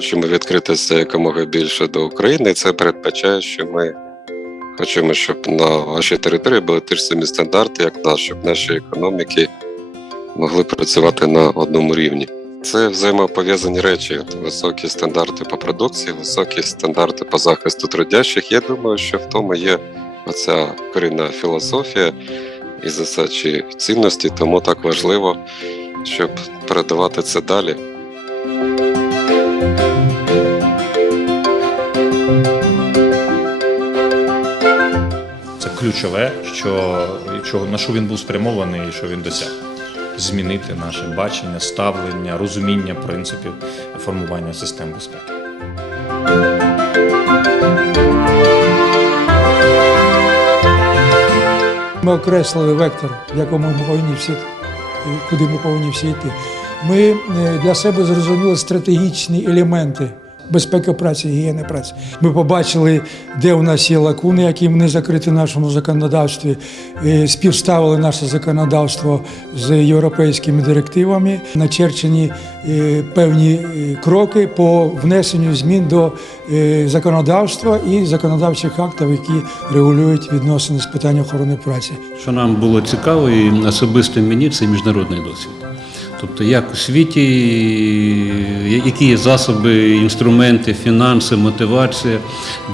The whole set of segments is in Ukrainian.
Хочемо відкритися якомога більше до України. Це передбачає, що ми хочемо, щоб на нашій території були ті ж самі стандарти, як нас, щоб наші економіки могли працювати на одному рівні. Це взаємопов'язані речі. Високі стандарти по продукції, високі стандарти по захисту трудящих. Я думаю, що в тому є оця корінна філософія і засадчі цінності, тому так важливо, щоб передавати це далі. Ключове, що, що на що він був спрямований і що він досяг. Змінити наше бачення, ставлення, розуміння принципів формування систем безпеки. Ми окреслили вектор, в якому ми повинні всі, куди ми повинні всі йти. Ми е, для себе зрозуміли стратегічні елементи безпеки праці, гігієни праці. Ми побачили, де у нас є лакуни, які не закриті в нашому законодавстві, співставили наше законодавство з європейськими директивами, начерчені е, певні е, кроки по внесенню змін до е, законодавства і законодавчих актів, які регулюють відносини з питань охорони праці. Що нам було цікаво, і особисто мені це міжнародний досвід. Тобто, як у світі, які є засоби, інструменти, фінанси, мотивація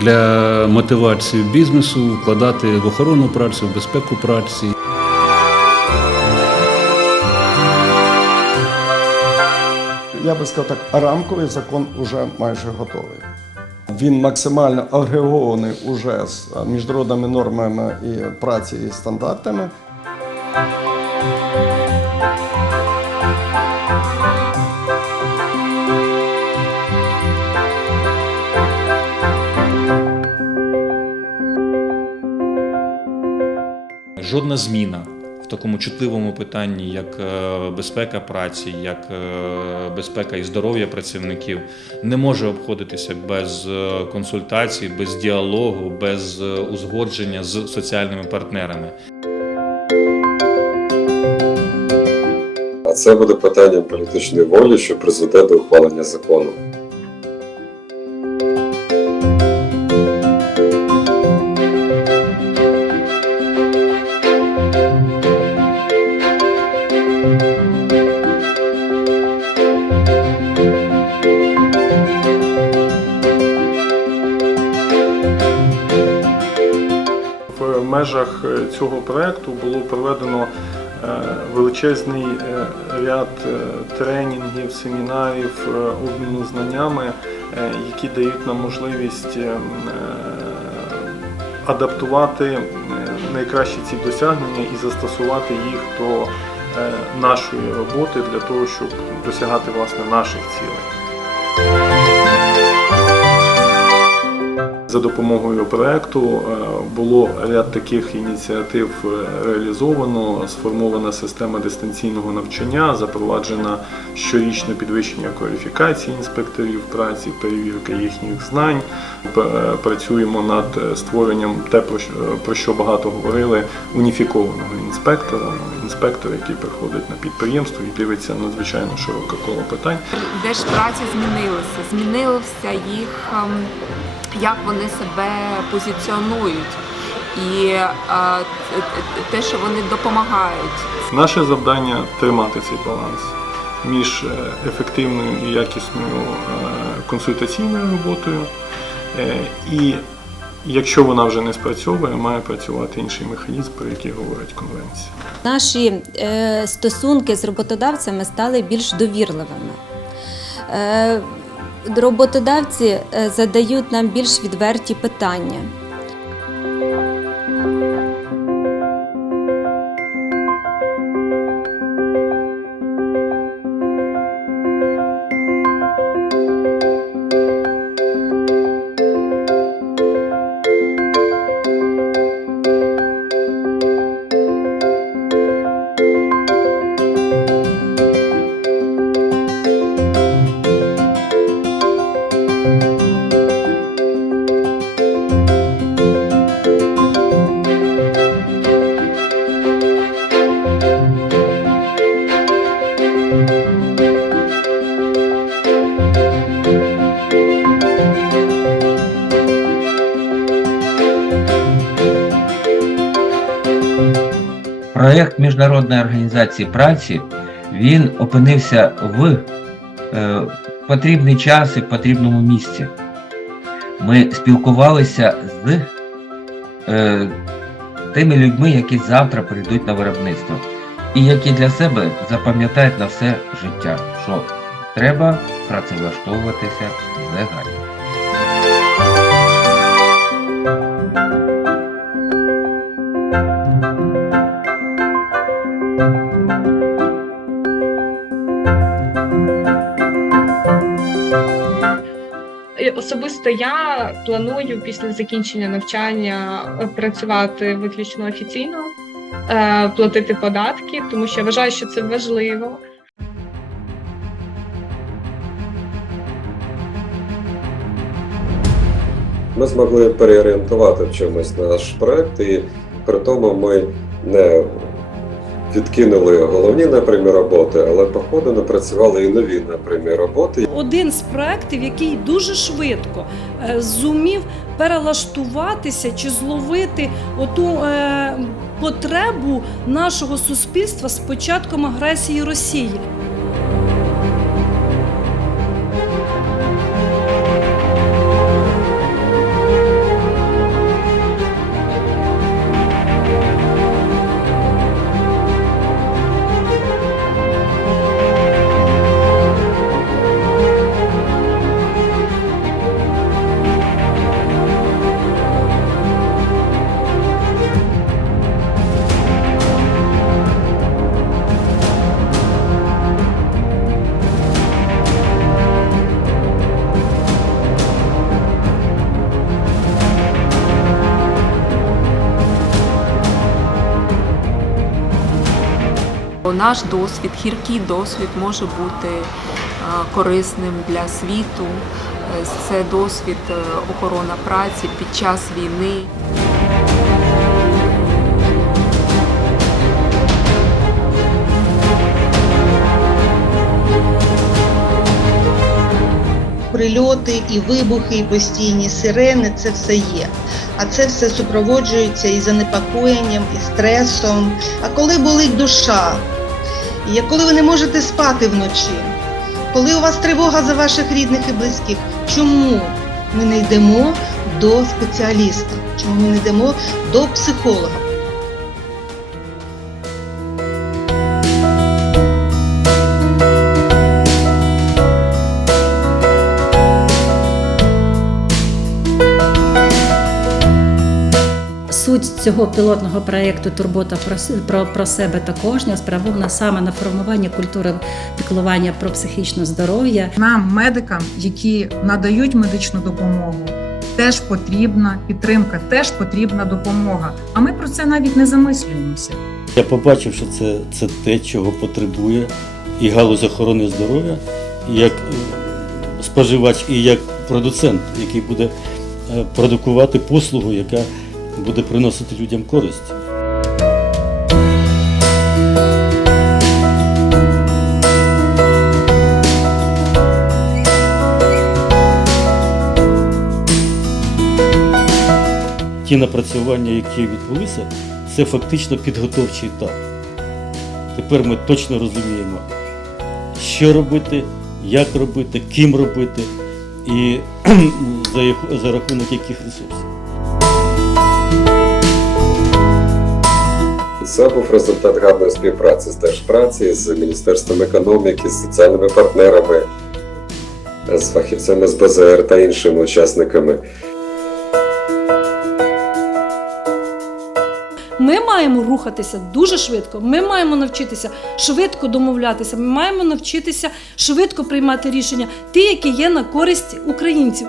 для мотивації бізнесу вкладати в охорону праці, в безпеку праці. я би сказав так, рамковий закон вже майже готовий. Він максимально агрегований уже з міжнародними нормами і праці і стандартами. Жодна зміна в такому чутливому питанні, як е, безпека праці, як е, безпека і здоров'я працівників, не може обходитися без е, консультацій, без діалогу, без узгодження з соціальними партнерами. А це буде питанням політичної волі, що призведе до ухвалення закону. Цього проекту було проведено е, величезний е, ряд е, тренінгів, семінарів, е, обміну знаннями, е, які дають нам можливість е, е, адаптувати е, найкращі ці досягнення і застосувати їх до е, нашої роботи для того, щоб досягати власне наших цілей. За допомогою проекту е, було ряд таких ініціатив е, реалізовано. Сформована система дистанційного навчання, запроваджена щорічне підвищення кваліфікації інспекторів праці, перевірка їхніх знань. Е, Працюємо над створенням те, про що, багато говорили, уніфікованого інспектора, інспектора, який приходить на підприємство і дивиться надзвичайно широке коло питань. Держпраці змінилися, змінилося їх, ем, як вони себе позиціонують, і те, що вони допомагають. Наше завдання тримати цей баланс між е, ефективною і якісною е, консультаційною роботою. е, І якщо вона вже не спрацьовує, має працювати інший механізм, про який говорить конвенція. Наші стосунки з роботодавцями стали більш довірливими. Роботодавці е, задають нам більш відверті питання. Проєкт Міжнародної організації праці він опинився в е, потрібний час і в потрібному місці. Ми спілкувалися з е, тими людьми, які завтра прийдуть на виробництво, і які для себе запам'ятають на все життя, що треба працевлаштовуватися легально. Особисто я планую після закінчення навчання е, працювати виключно офіційно, е, платити податки, тому що я вважаю, що це важливо. Ми змогли переорієнтувати в чомусь наш проект, і при тому ми не відкинули головні напрямі роботи, але по ходу напрацювали і нові напрямі роботи. один з проєктів, який дуже швидко е, зумів перелаштуватися чи зловити оту е, потребу нашого суспільства з початком агресії Росії. Наш досвід, гіркий досвід може бути е, корисним для світу. Е, Це досвід е, охорона праці під час війни. прильоти, і вибухи, і постійні сирени це все є. А це все супроводжується і занепокоєнням, і стресом. А коли болить душа, і коли ви не можете спати вночі, коли у вас тривога за ваших рідних і близьких, чому ми не йдемо до спеціаліста? Чому ми не йдемо до психолога? Суть цього пілотного проєкту Турбота про, про, про себе та кожного спрямована саме на формування культури піклування про психічне здоров'я. Нам, медикам, які надають медичну допомогу, теж потрібна підтримка, теж потрібна допомога. А ми про це навіть не замислюємося. Я побачив, що це, це те, чого потребує і галузь охорони здоров'я, як е, споживач, і як продуцент, який буде е, продукувати послугу, яка буде приносити людям користь. Ті напрацювання, які відбулися, це фактично підготовчий етап. Тепер ми точно розуміємо, що робити, як робити, ким робити і за, рахунок яких ресурсів. Це був результат гарної співпраці з Держпраці, з Міністерством економіки, з соціальними партнерами, з фахівцями з БЗР та іншими учасниками. Ми маємо рухатися дуже швидко. Ми маємо навчитися швидко домовлятися. Ми маємо навчитися швидко приймати рішення, ті, які є на користь українців.